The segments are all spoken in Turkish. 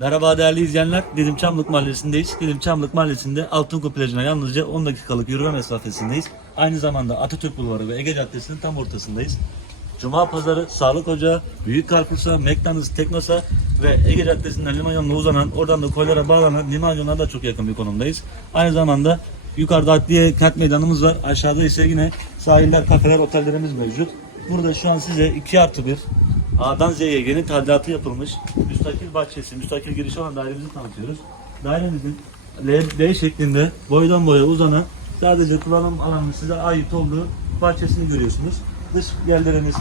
Merhaba değerli izleyenler. Dilim Çamlık Mahallesi'ndeyiz. Dilim Çamlık Mahallesi'nde Altınkuyu plajına yalnızca 10 dakikalık yürüme mesafesindeyiz. Aynı zamanda Atatürk Bulvarı ve Ege Caddesi'nin tam ortasındayız. Cuma pazarı, Sağlık Ocağı, Büyük Carrefour'sa, McDonald's, Teknosa ve Ege Caddesi'nden liman uzanan, oradan da koylara bağlanan liman da çok yakın bir konumdayız. Aynı zamanda yukarıda Adliye Kent Meydanımız var. Aşağıda ise yine sahiller, kafeler, otellerimiz mevcut. Burada şu an size 2 artı 1 A'dan Z'ye yeni tadilatı yapılmış müstakil bahçesi, müstakil girişi olan dairemizi tanıtıyoruz. Dairemizin L, L şeklinde boydan boya uzanan sadece kullanım alanının size ait olduğu bahçesini görüyorsunuz. Dış yerlerimiz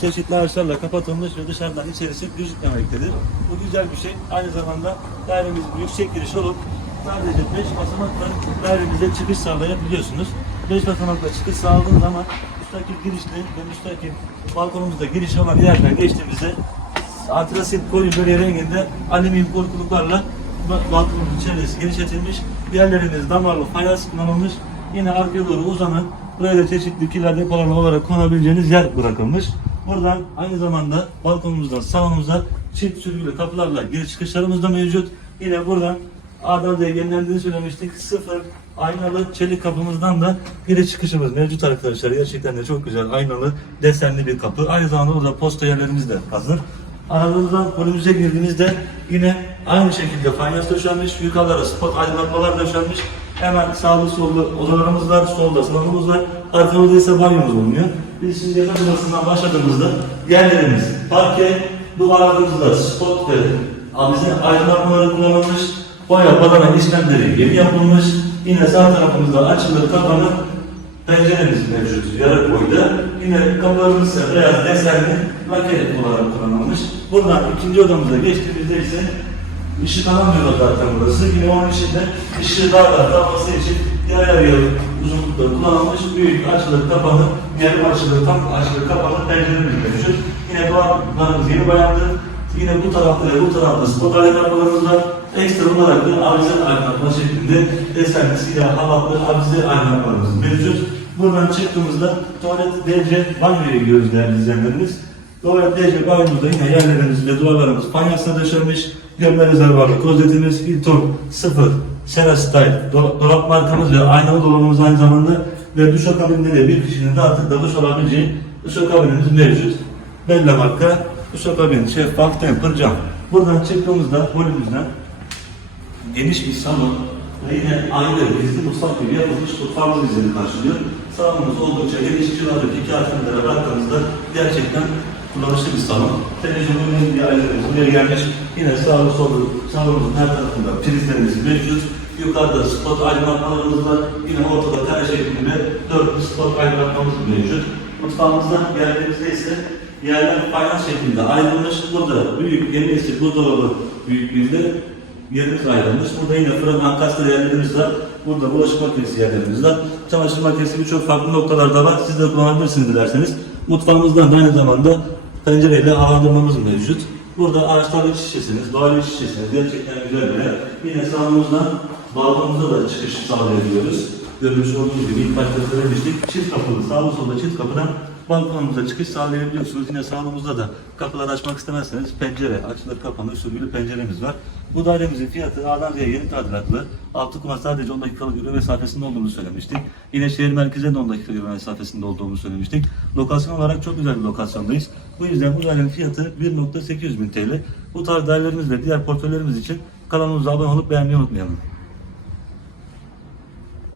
çeşitli ağaçlarla kapatılmış ve dışarıdan içerisi gözükmemektedir. Bu güzel bir şey. Aynı zamanda dairemiz yüksek giriş olup sadece 5 basamakla dairemize çıkış sağlayabiliyorsunuz. 5 basamakla çıkış sağladığınız zaman müstakil girişli ve müstakil balkonumuzda giriş olan yerden geçtiğimizde antrasit koyu böreği renginde alüminyum korkuluklarla ba- balkonumuzun çevresi genişletilmiş. Yerlerimiz damarlı fayans kullanılmış. Yine arkaya doğru uzanan buraya da çeşitli kiler depolarına olarak konabileceğiniz yer bırakılmış. Buradan aynı zamanda balkonumuzdan salonumuza çift sürgülü kapılarla giriş çıkışlarımız da mevcut. Yine buradan A'dan D'ye yenilendiğini söylemiştik. Sıfır aynalı çelik kapımızdan da giriş çıkışımız mevcut arkadaşlar. Gerçekten de çok güzel aynalı desenli bir kapı. Aynı zamanda burada posta yerlerimiz de hazır. Aradığınızdan kolimize girdiğinizde yine aynı şekilde fayans döşenmiş, yukarılara spot aydınlatmalar döşenmiş. Hemen sağlı sollu odalarımız var, solda salonumuz var, arkamızda ise banyomuz bulunuyor. Biz şimdi yatak odasından başladığımızda yerlerimiz parke, duvarlarımızda spot ve avize aydınlatmaları kullanılmış, boya badana işlemleri yeni yapılmış. Yine sağ tarafımızda açılır kapanır penceremiz mevcut yarı boyda. Yine kapılarımız ise beyaz desenli lake olarak kullanılmış. Buradan ikinci odamıza geçtiğimizde ise ışık alamıyoruz zaten burası. Yine onun içinde ışığı daha da tapması için yarı yarıya uzunlukta kullanılmış. Büyük açılır kapanır, yarım açılır tam açılır kapanır penceremiz mevcut. Yine duvarlarımız yeni boyandı. Yine bu tarafta ve bu tarafta spot aydınlatmalarımız var. Ekstra olarak da avize aydınlatma şeklinde desenli siyah halatlı avize aydınlatmalarımız mevcut. Buradan çıktığımızda tuvalet, DC, banyoya gidiyoruz değerli izleyenlerimiz. Tuvalet, DC, banyomuzda yine yerlerimiz ve duvarlarımız fayansla döşenmiş. Gömme rezervuarlı klozetimiz Hilton 0 Sera Style do- dolap markamız ve aynalı dolabımız aynı zamanda ve duş akabinde de bir kişinin rahatlıkla duş alabileceği duş akabinimiz mevcut. Bella marka duş akabin, şeffaf, temper, cam. Buradan çıktığımızda holümüzden geniş bir salon ve yine ayrı gizli mutfak gibi yapılmış mutfağımız bizleri karşılıyor. Salonumuz oldukça geniş civarı iki artımlara baktığımızda gerçekten kullanışlı bir salon. Televizyonun bir ayrımız buraya gelmiş. Yine sağlı sollu salonumuzun her tarafında prizlerimiz mevcut. Yukarıda spot aydınlatmalarımız var. Yine ortada kare şeklinde dört spot aydınlatmamız mevcut. Mutfağımızdan geldiğimizde ise yerler fayans şeklinde ayrılmış. Burada büyük yeni nesil buzdolabı büyüklüğünde yerimiz ayrılmış. Burada yine fırın ankastre yerlerimiz var. Burada bulaşık makinesi yerlerimiz var. Çamaşır makinesi birçok farklı noktalarda var. Siz de kullanabilirsiniz dilerseniz. Mutfağımızdan da aynı zamanda pencereyle havalandırmamız mevcut. Burada ağaçlarlık şişesiniz, doğal şişesiniz. Gerçekten güzel bir yer. Yine salonumuzdan balkonumuza da çıkış sağlayabiliyoruz. Görmüş olduğunuz gibi ilk başta söylemiştik. Çift kapılı, sağlı solda çift kapıdan balkonumuza çıkış sağlayabiliyorsunuz. Yine salonumuzda da kapıları açmak istemezseniz pencere açılır kapanır sürgülü penceremiz var. Bu dairemizin fiyatı A'dan Z'ye yeni tadilatlı. Altı kuma sadece 10 dakikalık yürüme mesafesinde olduğunu söylemiştik. Yine şehir merkezinde 10 dakika yürüme mesafesinde olduğunu söylemiştik. Lokasyon olarak çok güzel bir lokasyondayız. Bu yüzden bu dairenin fiyatı 1.800 bin TL. Bu tarz dairelerimizle diğer portföylerimiz için kanalımıza abone olup beğenmeyi unutmayalım.